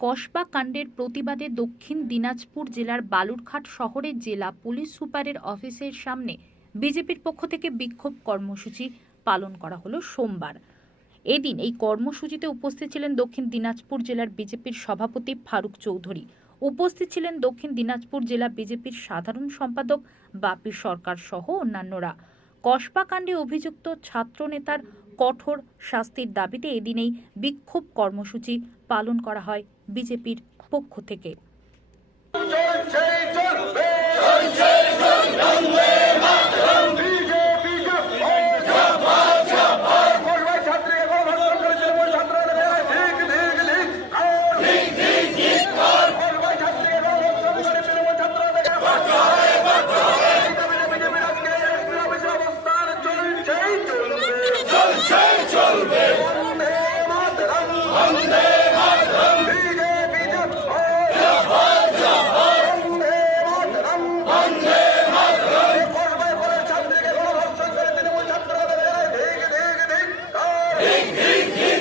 কসবা কাণ্ডের প্রতিবাদে দক্ষিণ দিনাজপুর জেলার বালুরঘাট শহরের জেলা পুলিশ সুপারের অফিসের সামনে বিজেপির পক্ষ থেকে বিক্ষোভ কর্মসূচি পালন করা হলো সোমবার। এদিন এই কর্মসূচিতে উপস্থিত ছিলেন দক্ষিণ দিনাজপুর জেলার বিজেপির সভাপতি ফারুক চৌধুরী। উপস্থিত ছিলেন দক্ষিণ দিনাজপুর জেলা বিজেপির সাধারণ সম্পাদক বাপি সরকার সহ অন্যান্যরা। কসবা কাণ্ডে অভিযুক্ত ছাত্রনেতার কঠোর শাস্তির দাবিতে এদিনেই বিক্ষোভ কর্মসূচি পালন করা হয় বিজেপির পক্ষ থেকে চলবে বন্দে মাতরম বিজেপি বন্দে মাতরম করবে করে ছাত্রীকে গণধর্ষণ করে তৃণমূল ছাত্ররা দেবে ঠিক ঠিক ঠিক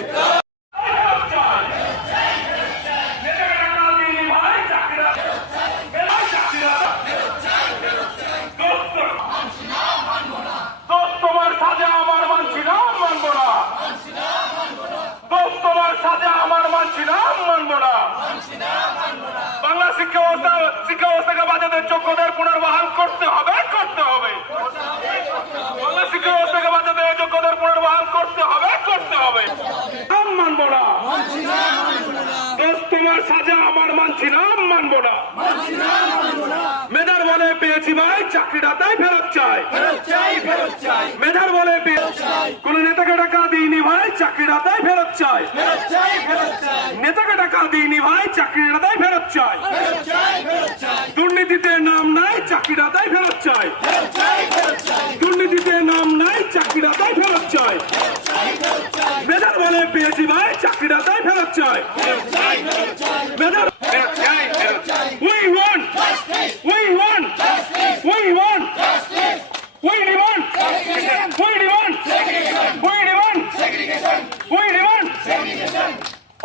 দোষ তোমার সাজা আমার মানছি না মানব না দোষ তোমার সাজা আমার মানছি না মানব না বাংলা শিক্ষা ব্যবস্থা শিক্ষা ব্যবস্থাকে বাচ্চাদের যোগ্যদের পুনর্বহাল করতে হবে করতে হবে। বাংলা শিক্ষা ব্যবস্থাকে বাচ্চাদের যোগ্যদের পুনর্বহাল করতে হবে করতে হবে। মানব না। তোমার সাজা আমার মানছি না মানব না। মেধার বলে পেয়েছি ভাই চাকরিটা তাই ফেরত চাই। মেধার বলে কোন নেতাকে টাকা দিইনি আদায় ফেরত চাই নেতাকে টাকা দিইনি ভাই চাকরির আদায় ফেরত চাই দুর্নীতিতে নাম নাই চাকরির আদায় ফেরত চাই দুর্নীতিতে নাম নাই চাকরির আদায় ফেরত চাই মেধার বলে পেয়েছি ভাই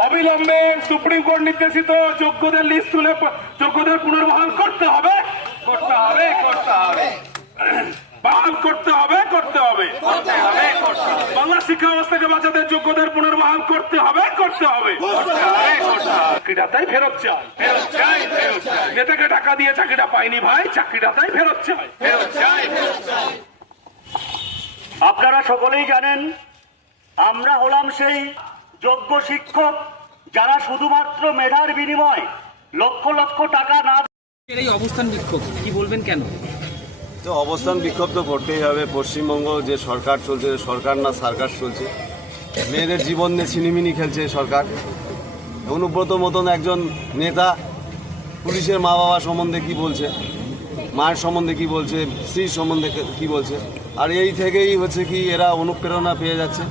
অবিলম্বে সুপ্রিম কোর্ট নির্দেশিত যোগ্যদের লিস্ট তুলে যোগ্যদের পুনর্বহাল করতে হবে। করতে হবে করতে হবে। বহাল করতে হবে করতে হবে। বাংলা শিক্ষা ব্যবস্থাকে বাচ্চাদের যোগ্যদের পুনর্বহাল করতে হবে করতে হবে। চাকরিটা তাই ফেরত চাই নেতাকে টাকা দিয়ে চাকরিটা পাইনি ভাই চাকরিটা তাই ফেরত চাই ফেরত চাই আপনারা সকলেই জানেন আমরা হলাম সেই যোগ্য শিক্ষক যারা শুধুমাত্র মেধার বিনিময় লক্ষ লক্ষ টাকা না এই অবস্থান বিক্ষোভ কি বলবেন কেন? তো অবস্থান বিক্ষোভ তো করতেই হবে। পশ্চিমবঙ্গ যে সরকার চলছে সরকার না সার্কাস চলছে। মেয়েদের জীবন নিয়ে ছিনিমিনি খেলছে সরকার। অনুব্রত মতন একজন নেতা পুলিশের মা বাবা সম্বন্ধে কি বলছে? মায়ের সম্বন্ধে কি বলছে? স্ত্রীর সম্বন্ধে কি বলছে? আর এই থেকেই হচ্ছে কি এরা অনুপ্রেরণা পেয়ে যাচ্ছে।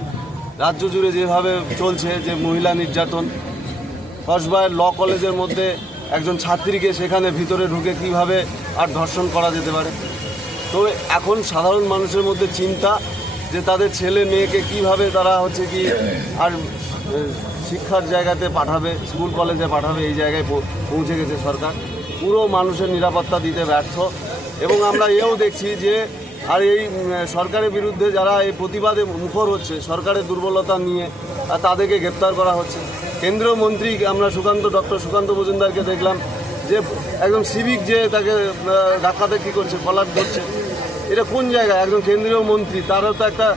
রাজ্য জুড়ে যেভাবে চলছে, যে মহিলা নির্যাতন, কসবায় ল কলেজের মধ্যে একজন ছাত্রীকে সেখানে ভিতরে ঢুকে কীভাবে আর ধর্ষণ করা যেতে পারে? তো এখন সাধারণ মানুষের মধ্যে চিন্তা যে তাদের ছেলে মেয়েকে কীভাবে তারা হচ্ছে কি আর শিক্ষার জায়গাতে পাঠাবে, স্কুল কলেজে পাঠাবে, এই জায়গায় পৌঁছে গেছে সরকার। পুরো মানুষের নিরাপত্তা দিতে ব্যর্থ। এবং আমরা এও দেখছি যে আর এই সরকারের বিরুদ্ধে যারা এই প্রতিবাদে মুখর হচ্ছে, সরকারের দুর্বলতা নিয়ে তাদেরকে গ্রেপ্তার করা হচ্ছে। কেন্দ্রীয় মন্ত্রী, আমরা সুকান্ত, ডক্টর সুকান্ত মজুমদারকে দেখলাম যে একদম সিভিক যে তাকে ধাক্কাতে কী করছে কলার ধরছে। এটা কোন জায়গায়? একজন কেন্দ্রীয় মন্ত্রী, তারও তো একটা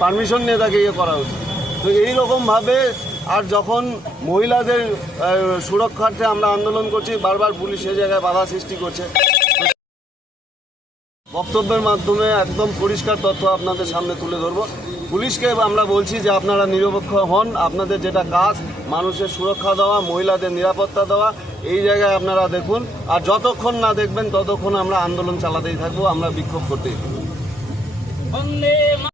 পারমিশন নিয়ে তাকে ইয়ে করা উচিত তো এইরকমভাবে, আর যখন মহিলাদের সুরক্ষার্থে আমরা আন্দোলন করছি, বারবার পুলিশ সে জায়গায় বাধা সৃষ্টি করছে। বক্তব্যের মাধ্যমে একদম পরিষ্কার তথ্য আপনাদের সামনে তুলে ধরব। পুলিশকে আমরা বলছি যে আপনারা নিরপেক্ষ হন, আপনাদের যেটা কাজ, মানুষের সুরক্ষা দেওয়া, মহিলাদের নিরাপত্তা দেওয়া, এই জায়গায় আপনারা দেখুন। আর যতক্ষণ না দেখবেন, ততক্ষণ আমরা আন্দোলন চালাতেই থাকব, আমরা বিক্ষোভ করতেই থাকব।